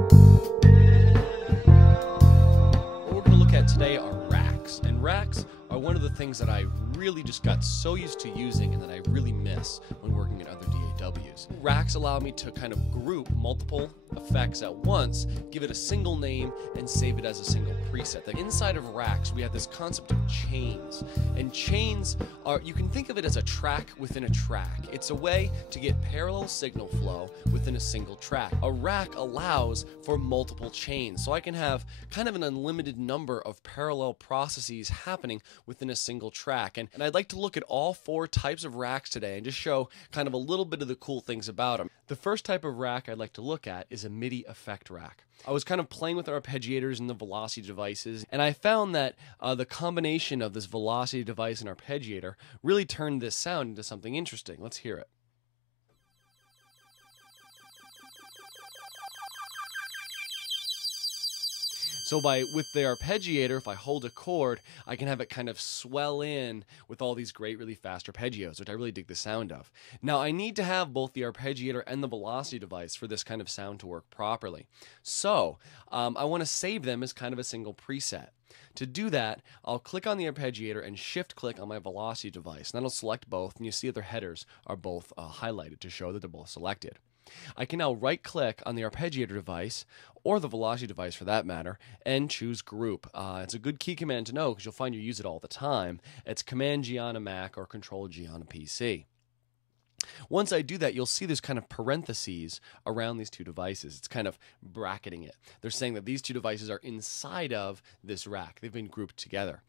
What we're going to look at today are racks, and racks are one of the things that I really just got so used to using and that I really miss when working at other DAWs. Racks allow me to kind of group multiple effects at once, give it a single name, and save it as a single preset. The inside of racks, we have this concept of chains, and chains are, you can think of it as a track within a track. It's a way to get parallel signal flow within a single track. A rack allows for multiple chains, so I can have kind of an unlimited number of parallel processes happening within a single track. And I'd like to look at all four types of racks today and just show kind of a little bit of the cool things about them. The first type of rack I'd like to look at is a MIDI effect rack. I was kind of playing with arpeggiators and the velocity devices, and I found that the combination of this velocity device and arpeggiator really turned this sound into something interesting. Let's hear it. So with the arpeggiator, if I hold a chord, I can have it kind of swell in with all these great, really fast arpeggios, which I really dig the sound of. Now, I need to have both the arpeggiator and the velocity device for this kind of sound to work properly. So I want to save them as kind of a single preset. To do that, I'll click on the arpeggiator and shift-click on my velocity device. And that'll select both, and you see that their headers are both highlighted to show that they're both selected. I can now right-click on the arpeggiator device, or the velocity device for that matter, and choose group. It's a good key command to know because you'll find you use it all the time. It's Command-G on a Mac or Control-G on a PC. Once I do that, you'll see there's kind of parentheses around these two devices. It's kind of bracketing it. They're saying that these two devices are inside of this rack. They've been grouped together.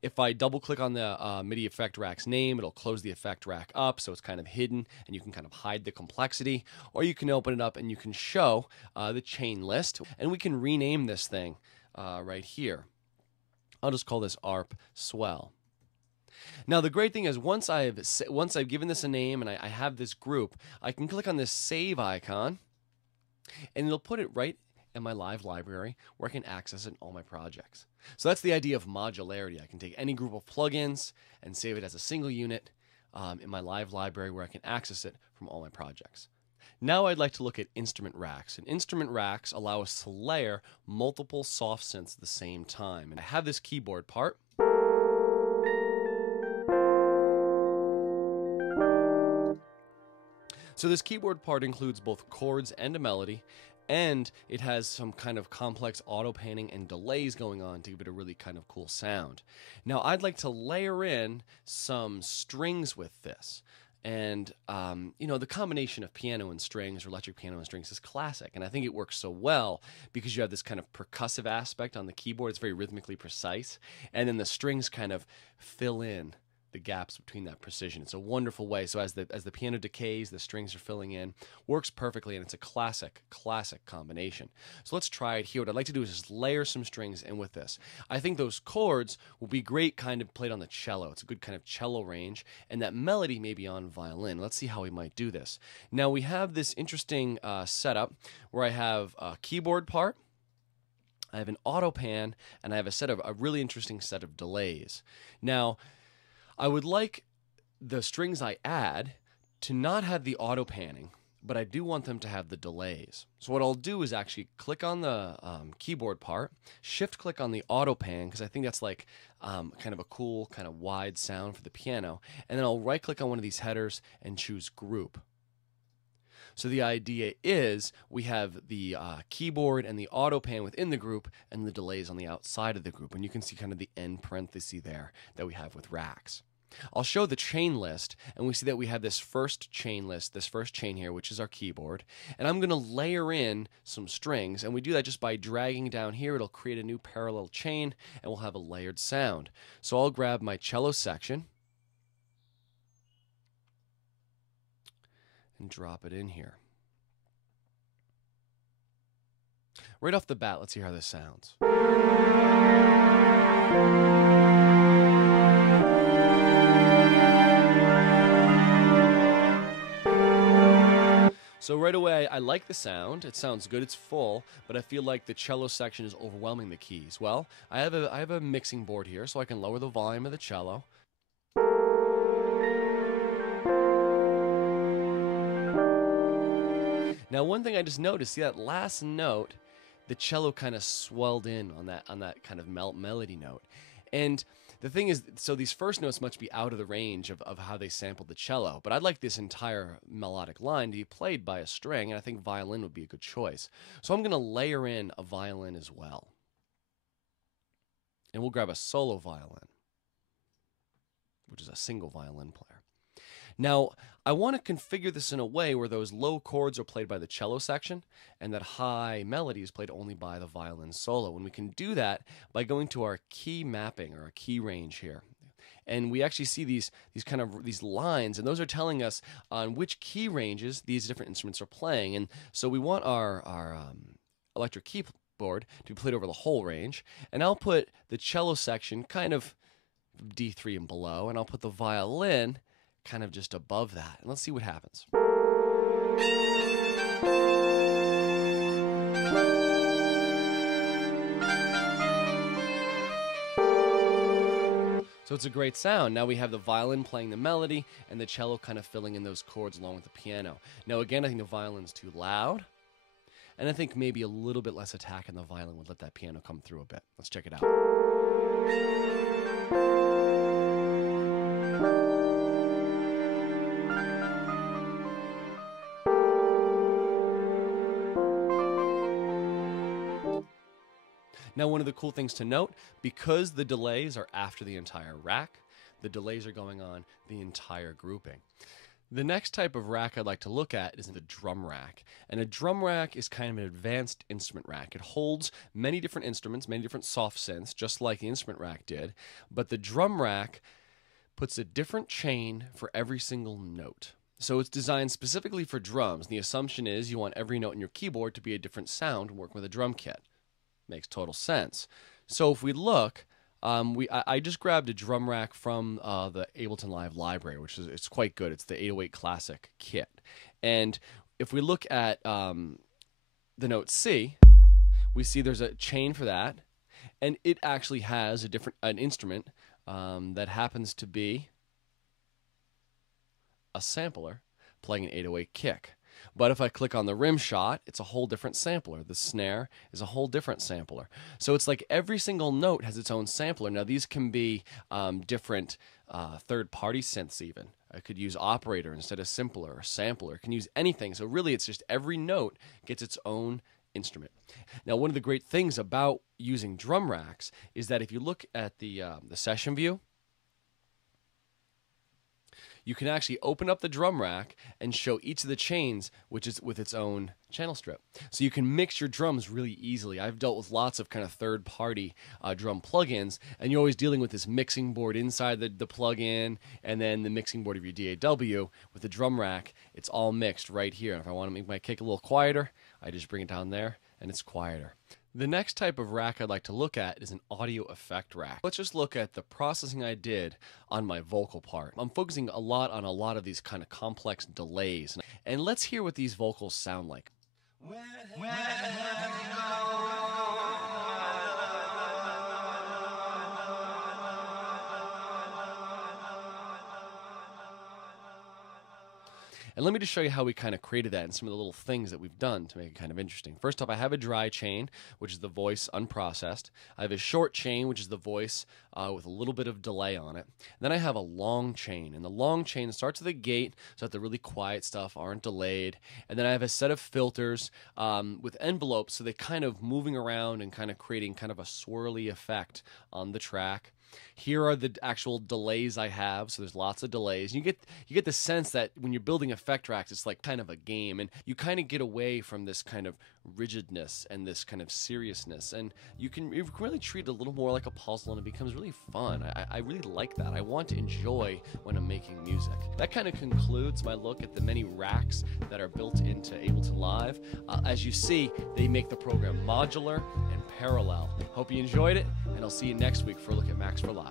If I double-click on the MIDI effect rack's name, it'll close the effect rack up, so it's kind of hidden, and you can kind of hide the complexity. Or you can open it up and you can show the chain list, and we can rename this thing right here. I'll just call this ARP Swell. Now the great thing is once I've given this a name and I have this group, I can click on this save icon and it'll put it right in my live library where I can access it in all my projects. So that's the idea of modularity. I can take any group of plugins and save it as a single unit in my live library where I can access it from all my projects. Now I'd like to look at instrument racks. And instrument racks allow us to layer multiple soft synths at the same time. And I have this keyboard part. So this keyboard part includes both chords and a melody, and it has some kind of complex auto panning and delays going on to give it a really kind of cool sound. Now I'd like to layer in some strings with this. And, you know, the combination of piano and strings or electric piano and strings is classic. And I think it works so well because you have this kind of percussive aspect on the keyboard. It's very rhythmically precise. And then the strings kind of fill in the gaps between that precision. It's a wonderful way. So as the piano decays, the strings are filling in. Works perfectly, and it's a classic combination. So let's try it here. What I'd like to do is just layer some strings in with this. I think those chords will be great kind of played on the cello. It's a good kind of cello range, and that melody may be on violin. Let's see how we might do this. Now we have this interesting setup where I have a keyboard part, I have an auto pan, and I have a really interesting set of delays. Now, I would like the strings I add to not have the auto panning, but I do want them to have the delays. So what I'll do is actually click on the keyboard part, shift click on the auto pan, because I think that's like kind of a cool, kind of wide sound for the piano, and then I'll right click on one of these headers and choose group. So the idea is we have the keyboard and the auto pan within the group and the delays on the outside of the group, and you can see kind of the end parenthesis there that we have with racks. I'll show the chain list, and we see that we have this first chain list, this first chain here, which is our keyboard, and I'm going to layer in some strings, and we do that just by dragging down here. It'll create a new parallel chain, and we'll have a layered sound. So I'll grab my cello section and drop it in here. Right off the bat, let's hear how this sounds. So right away, I like the sound. It sounds good. It's full, but I feel like the cello section is overwhelming the keys. Well, I have a mixing board here, so I can lower the volume of the cello. Now, one thing I just noticed, see that last note the cello kind of swelled in on that kind of melody note. And the thing is, so these first notes must be out of the range of how they sampled the cello, but I'd like this entire melodic line to be played by a string, and I think violin would be a good choice. So I'm going to layer in a violin as well. And we'll grab a solo violin, which is a single violin player. Now, I want to configure this in a way where those low chords are played by the cello section and that high melody is played only by the violin solo. And we can do that by going to our key mapping or our key range here. And we actually see these lines, and those are telling us on which key ranges these different instruments are playing. And so we want our electric keyboard to be played over the whole range. And I'll put the cello section kind of D3 and below, and I'll put the violin kind of just above that. And let's see what happens. So it's a great sound. Now we have the violin playing the melody and the cello kind of filling in those chords along with the piano. Now again, I think the violin's too loud, and I think maybe a little bit less attack in the violin would let that piano come through a bit. Let's check it out. Now, one of the cool things to note, because the delays are after the entire rack, the delays are going on the entire grouping. The next type of rack I'd like to look at is the drum rack. And a drum rack is kind of an advanced instrument rack. It holds many different instruments, many different soft synths, just like the instrument rack did. But the drum rack puts a different chain for every single note. So it's designed specifically for drums. The assumption is you want every note in your keyboard to be a different sound and work with a drum kit. Makes total sense. So if we look, I just grabbed a drum rack from the Ableton Live library, which is it's quite good. It's the 808 Classic kit. And if we look at the note C, we see there's a chain for that, and it actually has an instrument that happens to be a sampler playing an 808 kick. But if I click on the rim shot, it's a whole different sampler. The snare is a whole different sampler. So it's like every single note has its own sampler. Now these can be different third-party synths even. I could use operator instead of simpler or sampler. I can use anything. So really it's just every note gets its own instrument. Now one of the great things about using drum racks is that if you look at the session view, you can actually open up the drum rack and show each of the chains, which is with its own channel strip. So you can mix your drums really easily. I've dealt with lots of kind of third-party drum plugins, and you're always dealing with this mixing board inside the plugin, and then the mixing board of your DAW. With the drum rack, it's all mixed right here. And if I want to make my kick a little quieter, I just bring it down there, and it's quieter. The next type of rack I'd like to look at is an audio effect rack. Let's just look at the processing I did on my vocal part. I'm focusing a lot on a lot of these kind of complex delays. And let's hear what these vocals sound like. And let me just show you how we kind of created that and some of the little things that we've done to make it kind of interesting. First off, I have a dry chain, which is the voice unprocessed. I have a short chain, which is the voice with a little bit of delay on it. And then I have a long chain, and the long chain starts at the gate so that the really quiet stuff aren't delayed. And then I have a set of filters with envelopes, so they're kind of moving around and kind of creating kind of a swirly effect on the track. Here are the actual delays I have, so there's lots of delays. You get the sense that when you're building effect racks, it's like kind of a game, and you kind of get away from this kind of rigidness and this kind of seriousness, and you can really treat it a little more like a puzzle, and it becomes really fun. I really like that. I want to enjoy when I'm making music. That kind of concludes my look at the many racks that are built into Ableton Live. As you see, they make the program modular and parallel. Hope you enjoyed it, and I'll see you next week for a look at Max for Live.